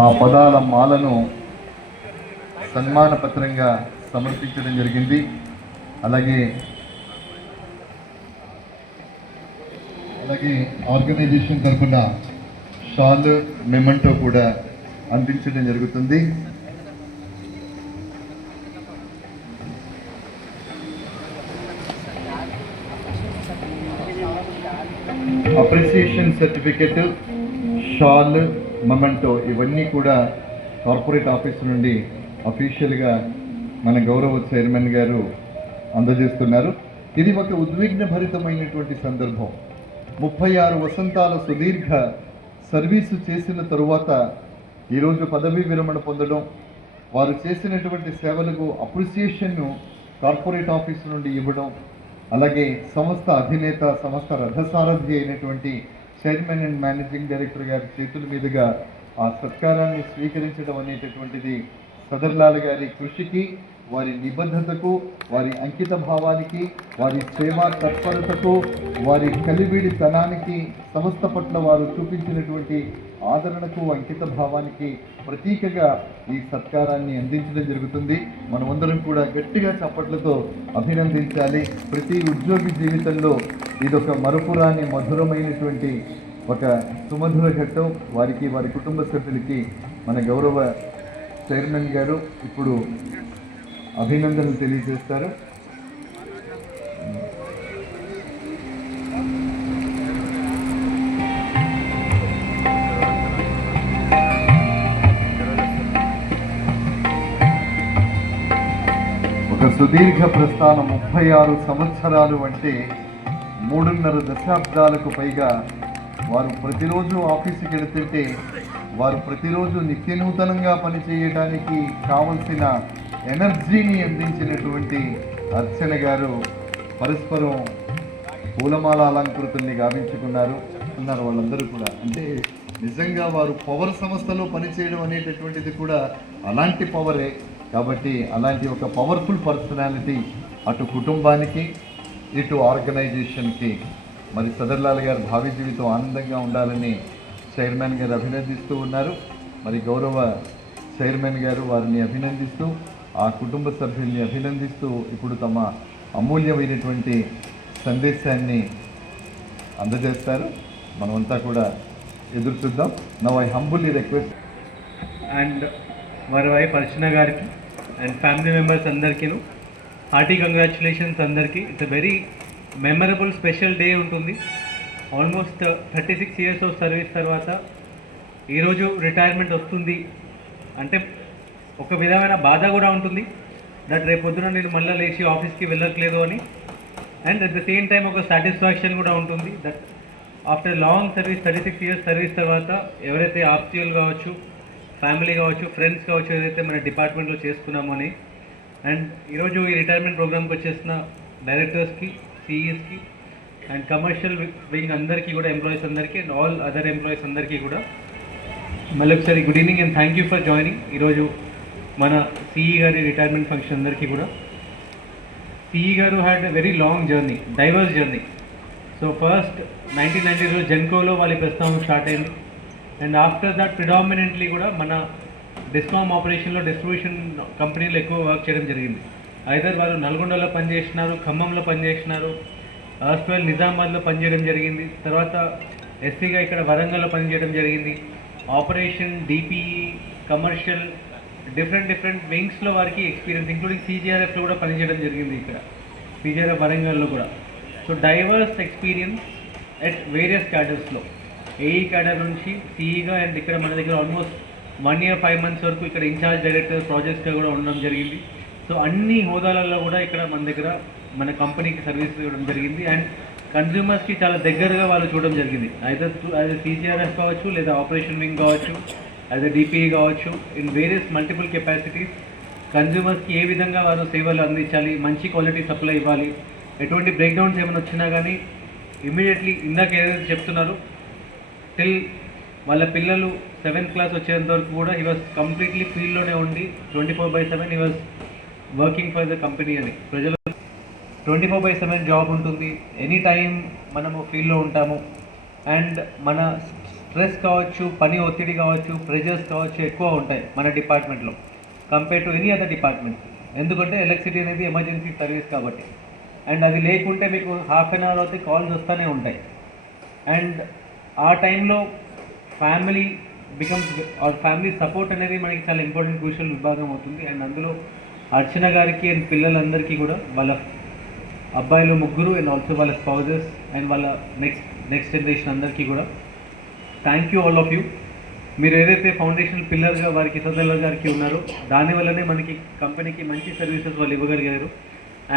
ఆ పదాల మాలను సన్మాన పత్రంగా సమర్పించడం జరిగింది. అలాగే ఆర్గనైజేషన్ తరఫున షాల్ మెమెంటో కూడా అందించడం జరుగుతుంది. అప్రిసియేషన్ సర్టిఫికెట్, షాల్, మెమెంటో ఇవన్నీ కూడా కార్పొరేట్ ఆఫీస్ నుండి అఫీషియల్గా మన గౌరవ చైర్మన్ గారు అందజేస్తున్నారు. ఇది ఒక ఉద్విగ్నభరితమైనటువంటి సందర్భం. 36 వసంతాల సుదీర్ఘ సర్వీసు చేసిన తరువాత ఈరోజు పదవీ విరమణ పొందడం, వారు చేసినటువంటి సేవలకు అప్రిసియేషన్ను కార్పొరేట్ ఆఫీస్ నుండి ఇవ్వడం, అలాగే సంస్థ అధినేత, సంస్థ రథసారథి అయినటువంటి చైర్మన్ అండ్ మేనేజింగ్ డైరెక్టర్ గారి చేతుల మీదుగా ఆ సత్కారాన్ని స్వీకరించడం అనేటటువంటిది సదర్లాల్ గారి కృషికి, వారి నిబద్ధతకు, వారి అంకిత భావానికి, వారి సేవా తత్పరతకు, వారి కలివిడితనానికి, సంస్థ పట్ల వారు చూపించినటువంటి ఆదరణకు, అంకిత భావానికి ప్రతీకగా ఈ సత్కారాన్ని అందించడం జరుగుతుంది. మనమందరం కూడా గట్టిగా చప్పట్లతో అభినందించాలి. ప్రతి ఉద్యోగి జీవితంలో ఇదొక మరపురాని మధురమైనటువంటి ఒక సుమధుర ఘట్టం. వారికి, వారి కుటుంబ సభ్యులకి మన గౌరవ చైర్మన్ గారు ఇప్పుడు అభినందనలు తెలియజేస్తారు. ఒక సుదీర్ఘ ప్రస్థానం, 36 సంవత్సరాలు అంటే 3.5 దశాబ్దాలకు పైగా వారు ప్రతిరోజు ఆఫీసుకి వెళుతుంటే వారు ప్రతిరోజు నిత్యనూతనంగా పనిచేయడానికి కావలసిన ఎనర్జీని అందించినటువంటి అర్చన గారు పరస్పరం పూలమాల అలంకృతుల్ని గావించుకున్నారు అన్నారు. వాళ్ళందరూ కూడా అంటే నిజంగా వారు పవర్ సంస్థలో పనిచేయడం అనేటటువంటిది కూడా అలాంటి పవరే. కాబట్టి అలాంటి ఒక పవర్ఫుల్ పర్సనాలిటీ అటు కుటుంబానికి, ఇటు ఆర్గనైజేషన్కి మరి సదర్లాల్ గారు భావి జీవితం ఆనందంగా ఉండాలని చైర్మన్ గారు అభినందిస్తూ ఉన్నారు. మరి గౌరవ చైర్మన్ గారు వారిని అభినందిస్తూ, ఆ కుటుంబ సభ్యుల్ని అభినందిస్తూ ఇప్పుడు తమ అమూల్యమైనటువంటి సందేశాన్ని అందజేస్తారు. మనమంతా కూడా ఎదురు చూద్దాం. Now I humbly request and వారి వైఫ్ అర్చన గారికి అండ్ ఫ్యామిలీ మెంబర్స్ అందరికీ హార్టీ కంగ్రాచులేషన్స్ అందరికీ. It's a very memorable special day ఉంటుంది. ఆల్మోస్ట్ 36 ఇయర్స్ ఆఫ్ సర్వీస్ తర్వాత ఈరోజు రిటైర్మెంట్ వస్తుంది అంటే ఒక విధమైన బాధ కూడా ఉంటుంది, దట్ రేపు పొద్దున నేను మళ్ళీ లేచి ఆఫీస్కి వెళ్ళట్లేదు అని. And at the same time ఒక సాటిస్ఫాక్షన్ కూడా ఉంటుంది, that after long service 36 years service తర్వాత ఎవరైతే ఆప్తులు కావచ్చు, ఫ్యామిలీ కావచ్చు, ఫ్రెండ్స్ కావచ్చు, ఏదైతే మన డిపార్ట్మెంట్లో చేసుకున్నామో అని. అండ్ ఈరోజు ఈ రిటైర్మెంట్ ప్రోగ్రామ్కి వచ్చేసిన డైరెక్టర్స్కి, సిఈస్కి అండ్ కమర్షియల్ వింగ్ అందరికీ కూడా, ఎంప్లాయీస్ అందరికీ అండ్ ఆల్ అదర్ ఎంప్లాయీస్ అందరికీ కూడా మళ్ళీ ఒకసారి good evening and thank you for joining. ఈరోజు మన సిఈ గారి రిటైర్మెంట్ ఫంక్షన్ అందరికీ కూడా. సిఈ గారు had a very long journey, diverse journey. So first 1990లో జెన్కోలో వాళ్ళ ప్రస్థానం స్టార్ట్ అయింది. అండ్ ఆఫ్టర్ దట్ ప్రిడామినెంట్లీ కూడా మన డిస్కామ్ ఆపరేషన్లో డిస్ట్రిబ్యూషన్ కంపెనీలో ఎక్కువ వర్క్ చేయడం జరిగింది. ఐదర్ వాళ్ళు నల్గొండలో పనిచేసినారు, ఖమ్మంలో పనిచేసినారు, ఆస్ట్రేల్ నిజామాబాద్లో పనిచేయడం జరిగింది, తర్వాత ఎస్సీగా ఇక్కడ వరంగల్లో పనిచేయడం జరిగింది. ఆపరేషన్, డిపిఈ, కమర్షియల్ డిఫరెంట్ వింగ్స్లో వారికి ఎక్స్పీరియన్స్, ఇంక్లూడింగ్ సిజిఆర్ఎఫ్లో కూడా పనిచేయడం జరిగింది, ఇక్కడ సిజిఆర్ఎఫ్ వరంగల్లో కూడా. So diverse experience at various క్యాడర్స్లో, ఏఈ క్యాడర్ నుంచి సిఈగా అండ్ ఇక్కడ మన దగ్గర ఆల్మోస్ట్ 1 year 5 months వరకు ఇక్కడ ఇన్ఛార్జ్ డైరెక్టర్ ప్రాజెక్ట్స్గా కూడా ఉండడం జరిగింది. సో అన్ని హోదాలలో కూడా ఇక్కడ మన దగ్గర మన కంపెనీకి సర్వీస్ ఇవ్వడం జరిగింది. అండ్ కన్జ్యూమర్స్కి చాలా దగ్గరగా వాళ్ళు చూడడం జరిగింది, ఐదర్ యాజ్ ఎ సిజిఆర్ఎఫ్ కావచ్చు, లేదా ఆపరేషన్ వింగ్ కావచ్చు, యాజ్ ఎ డిపిఈ కావచ్చు, ఇన్ వేరియస్ మల్టిపుల్ కెపాసిటీస్ కన్జ్యూమర్స్కి ఏ విధంగా వారు సేవలు అందించాలి, మంచి క్వాలిటీ సప్లై ఇవ్వాలి, ఎటువంటి బ్రేక్డౌన్స్ ఏమైనా వచ్చినా కానీ ఇమీడియట్లీ ఇందాక ఏదైతే చెప్తున్నారు టిల్ వాళ్ళ పిల్లలు 7th class వచ్చేంత వరకు కూడా హీ వాజ్ కంప్లీట్లీ ఫీల్డ్లోనే ఉండి 24/7 he was working for the company అని. ప్రజలు 24/7 జాబ్ ఉంటుంది, ఎనీ టైం మనము ఫీల్డ్లో ఉంటాము. అండ్ మన స్ట్రెస్ కావచ్చు, పని ఒత్తిడి కావచ్చు, ప్రెజర్స్ కావచ్చు ఎక్కువ ఉంటాయి మన డిపార్ట్మెంట్లో compare to any other department. ఎందుకంటే ఎలక్ట్రిసిటీ అనేది ఎమర్జెన్సీ సర్వీస్ కాబట్టి. అండ్ అది లేకుంటే మీకు హాఫ్ అన్ అవర్ అయితే కాల్స్ వస్తూనే ఉంటాయి. అండ్ ఆ టైంలో family becomes our family support అనేది మనకి చాలా ఇంపార్టెంట్ క్రూషియల్ విభాగం అవుతుంది. అండ్ అందులో అర్చన గారికి అండ్ పిల్లలందరికీ కూడా వాళ్ళ అబ్బాయిలు ముగ్గురు అండ్ ఆల్సో వాళ్ళ స్పౌజెస్ అండ్ వాళ్ళ నెక్స్ట్ జనరేషన్ అందరికీ కూడా thank you all of you. మీరు ఏదైతే ఫౌండేషన్ పిల్లర్గా వారికి సదల్లా గారికి ఉన్నారో దానివల్లనే మనకి కంపెనీకి మంచి సర్వీసెస్ వాళ్ళు ఇవ్వగలిగారు.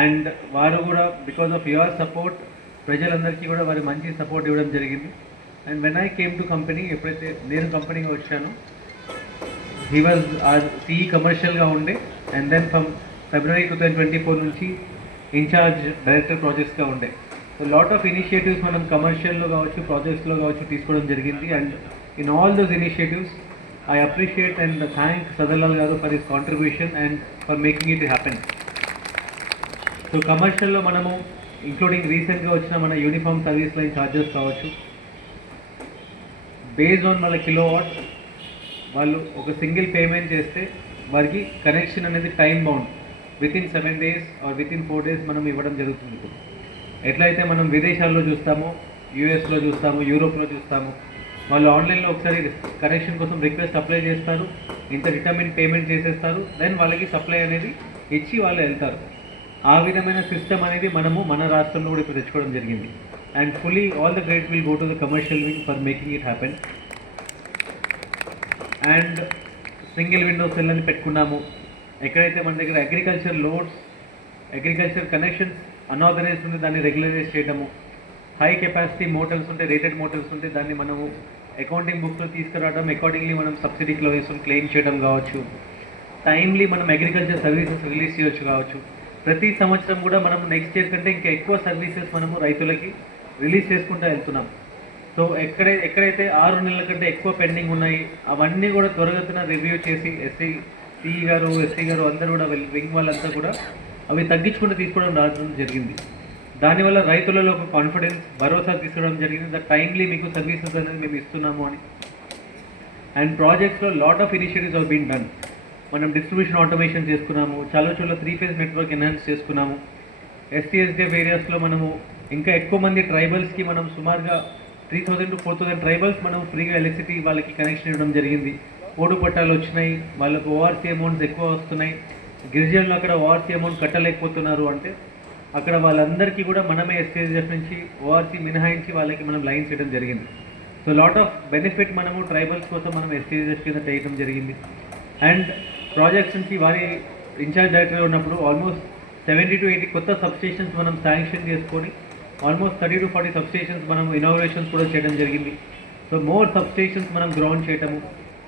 అండ్ వారు కూడా బికాజ్ ఆఫ్ యువర్ సపోర్ట్ ప్రజలందరికీ కూడా వారు మంచి సపోర్ట్ ఇవ్వడం జరిగింది. And when I came to company, ఎప్పుడైతే నేను కంపెనీకి వచ్చానో హీ వాజ్ సిఈ కమర్షియల్గా ఉండే. అండ్ దెన్ ఫ్రమ్ ఫిబ్రవరి 2024 నుంచి ఇన్ఛార్జ్ డైరెక్టర్ ప్రాజెక్ట్స్గా ఉండే. సో లాట్ ఆఫ్ ఇనిషియేటివ్స్ మనం కమర్షియల్లో కావచ్చు, ప్రాజెక్ట్స్లో కావచ్చు తీసుకోవడం జరిగింది. And in all those initiatives I appreciate and thank Sadarlal garu for his contribution and for making it happen. So కమర్షియల్లో మనము ఇంక్లూడింగ్ రీసెంట్గా వచ్చిన మన యూనిఫామ్ సర్వీస్ లైన్ ఛార్జెస్ కావచ్చు, బేస్డ్ ఆన్ వాళ్ళ కిలోవాట్ వాళ్ళు ఒక సింగిల్ పేమెంట్ చేస్తే వారికి కనెక్షన్ అనేది time bound within 7 days or within 4 days మనం ఇవ్వడం జరుగుతుంది. ఎట్లయితే మనం విదేశాల్లో చూస్తామో, యూఎస్లో చూస్తాము, యూరోప్లో చూస్తాము, వాళ్ళు ఆన్లైన్లో ఒకసారి కనెక్షన్ కోసం రిక్వెస్ట్ అప్లై చేస్తారు, ఇంత డిటర్మిన్ పేమెంట్ చేసేస్తారు, దెన్ వాళ్ళకి సప్లై అనేది ఇచ్చి వాళ్ళు వెళ్తారు. ఆ విధమైన సిస్టమ్ అనేది మనము మన రాష్ట్రంలో కూడా ఇప్పుడు తెచ్చుకోవడం జరిగింది. And fully all the credit will go to the commercial wing for making it happen. And single window cell అని పెట్టుకున్నాము. ఎక్కడైతే మన దగ్గర agriculture loads, agriculture connections unauthorized ఉంటే దాన్ని రెగ్యులరైజ్ చేయడము, హై కెపాసిటీ మోటార్స్ ఉంటే, రేటెడ్ మోటార్స్ ఉంటే దాన్ని మనము అకౌంటింగ్ బుక్స్లో తీసుకురావడం, అకార్డింగ్లీ మనం సబ్సిడీ క్లోజెస్ క్లెయిమ్ చేయడం కావచ్చు, టైమ్లీ మనం అగ్రికల్చర్ సర్వీసెస్ రిలీజ్ చేయవచ్చు కావచ్చు. ప్రతి సంవత్సరం కూడా మనం నెక్స్ట్ ఇయర్ కంటే ఇంకా ఎక్కువ సర్వీసెస్ మనము రైతులకి రిలీజ్ చేసుకుంటూ వెళ్తున్నాం. సో ఎక్కడైతే 6 నెలల కంటే ఎక్కువ పెండింగ్ ఉన్నాయి అవన్నీ కూడా త్వరగతిన రివ్యూ చేసి సిఈ గారు, ఎస్సీ గారు అందరూ కూడా వింగ్ వాళ్ళంతా కూడా అవి తగ్గించుకుంటూ తీసుకోవడం రావడం జరిగింది. దానివల్ల రైతులలో ఒక కాన్ఫిడెన్స్, భరోసా తీసుకోవడం జరిగింది దట్ టైమ్లీ మీకు సర్వీసెస్ అనేది మేము ఇస్తున్నాము అని. అండ్ ప్రాజెక్ట్స్లో lot of initiatives are been done. మనం డిస్ట్రిబ్యూషన్ ఆటోమేషన్ చేసుకున్నాము, చలో 3-phase నెట్వర్క్ ఎన్హాన్స్ చేసుకున్నాము. ఎస్టీఎస్డిఎఫ్ ఏరియాస్లో మనము ఇంకా ఎక్కువ మంది ట్రైబల్స్కి మనం సుమారుగా 3,000 to 4,000 ట్రైబల్స్ మనం ఫ్రీగా ఎలక్ట్రిసిటీ వాళ్ళకి కనెక్షన్ ఇవ్వడం జరిగింది. ఓడు పట్టాలు వచ్చినాయి, వాళ్ళకు ఓఆర్సీ అమౌంట్స్ ఎక్కువ వస్తున్నాయి. గిరిజనులు అక్కడ ఓఆర్సీ అమౌంట్ కట్టలేకపోతున్నారు అంటే అక్కడ వాళ్ళందరికీ కూడా మనమే ఎస్టీఎస్డిఎఫ్ నుంచి ఓఆర్సీ మినహాయించి వాళ్ళకి మనం లైన్స్ ఇవ్వడం జరిగింది. సో లాట్ ఆఫ్ బెనిఫిట్ మనము ట్రైబల్స్ కోసం మనం ఎస్టీఎస్డిఎఫ్ కింద చేయడం జరిగింది. అండ్ ప్రాజెక్ట్స్ నుంచి వారి ఇన్ఛార్జ్ డైరెక్టర్గా ఉన్నప్పుడు ఆల్మోస్ట్ 70 to 80 కొత్త సబ్స్టేషన్స్ మనం శాంక్షన్ చేసుకొని ఆల్మోస్ట్ 30 to 40 సబ్స్టేషన్స్ మనం ఇనాగ్రేషన్స్ కూడా చేయడం జరిగింది. సో మోర్ సబ్స్టేషన్స్ మనం గ్రౌండ్ చేయటము,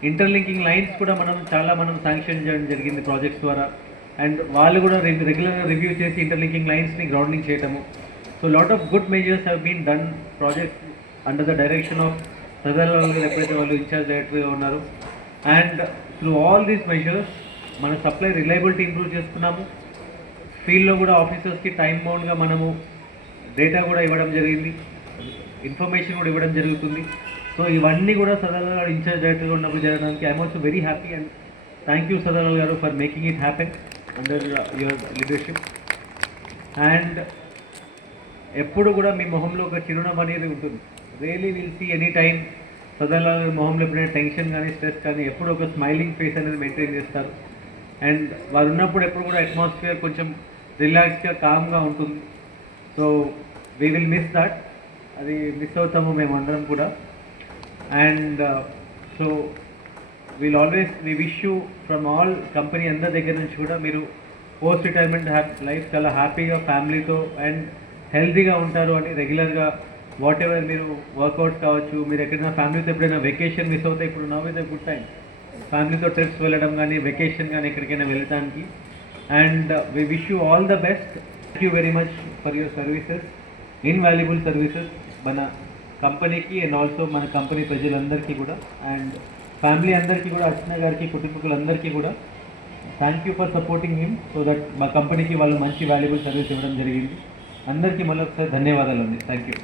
ఇంటర్లింకింగ్ లైన్స్ కూడా మనం శాంక్షన్ చేయడం జరిగింది ప్రాజెక్ట్స్ ద్వారా. అండ్ వాళ్ళు కూడా రెగ్యులర్గా రివ్యూ చేసి ఇంటర్లింకింగ్ లైన్స్ని గ్రౌండింగ్ చేయటము. So lot of good measures have been done projects under the direction of Sadarlal garu ఎప్పుడైతే వాళ్ళు ఇన్ఛార్జ్ డైరెక్టర్గా ఉన్నారు. And through all these measures మన సప్లై రిలయబిలిటీ ఇంప్రూవ్ చేసుకున్నాము. ఫీల్డ్లో కూడా ఆఫీసర్స్కి టైం బౌండ్గా మనము డేటా కూడా ఇవ్వడం జరిగింది, ఇన్ఫర్మేషన్ కూడా ఇవ్వడం జరుగుతుంది. సో ఇవన్నీ కూడా సదర్లాల్ గారు ఇన్ఛార్జ్ డైరెక్టర్గా ఉన్నప్పుడు జరగడానికి I'm also very happy. And thank you Sadarlal garu for making it happen under your leadership. And ఎప్పుడు కూడా మీ మొహంలో ఒక చిరునవ్వు అనేది ఉంటుంది. Really will see any time Sadarlal గారి మొహంలో ఎప్పుడైనా టెన్షన్ కానీ స్ట్రెస్ కానీ ఎప్పుడు ఒక స్మైలింగ్ ఫేస్ అనేది మెయింటైన్ చేస్తారు. అండ్ వారు ఉన్నప్పుడు ఎప్పుడు కూడా అట్మాస్ఫియర్ కొంచెం రిలాక్స్గా కామ్గా ఉంటుంది. So we will miss that, అది మిస్ అవుతాము మేము అందరం కూడా. And so we wish you from all company అందరి దగ్గర నుంచి కూడా మీరు పోస్ట్ రిటైర్మెంట్ లైఫ్ చాలా హ్యాపీగా ఫ్యామిలీతో అండ్ హెల్తీగా ఉంటారు అని రెగ్యులర్గా వాట్ ఎవర్ మీరు వర్కౌట్స్ కావచ్చు, మీరు ఎక్కడైనా ఫ్యామిలీతో ఎప్పుడైనా వెకేషన్ మిస్ అవుతాయి, ఇప్పుడు now is a good time ఫ్యామిలీతో ట్రిప్స్ వెళ్ళడం కానీ వెకేషన్ కానీ ఎక్కడికైనా వెళ్ళడానికి. And we wish you all the best. Thank you very much for your services, invaluable services మన కంపెనీకి అండ్ ఆల్సో మన కంపెనీ ప్రజలందరికీ కూడా. అండ్ ఫ్యామిలీ అందరికీ కూడా, అర్చన గారికి, కుటుంబీకులందరికీ కూడా thank you for supporting him so that మా కంపెనీకి వాళ్ళు మంచి వాల్యుబుల్ సర్వీస్ ఇవ్వడం జరిగింది. అందరికీ మళ్ళీ ఒకసారి ధన్యవాదాలు అండి. Thank you.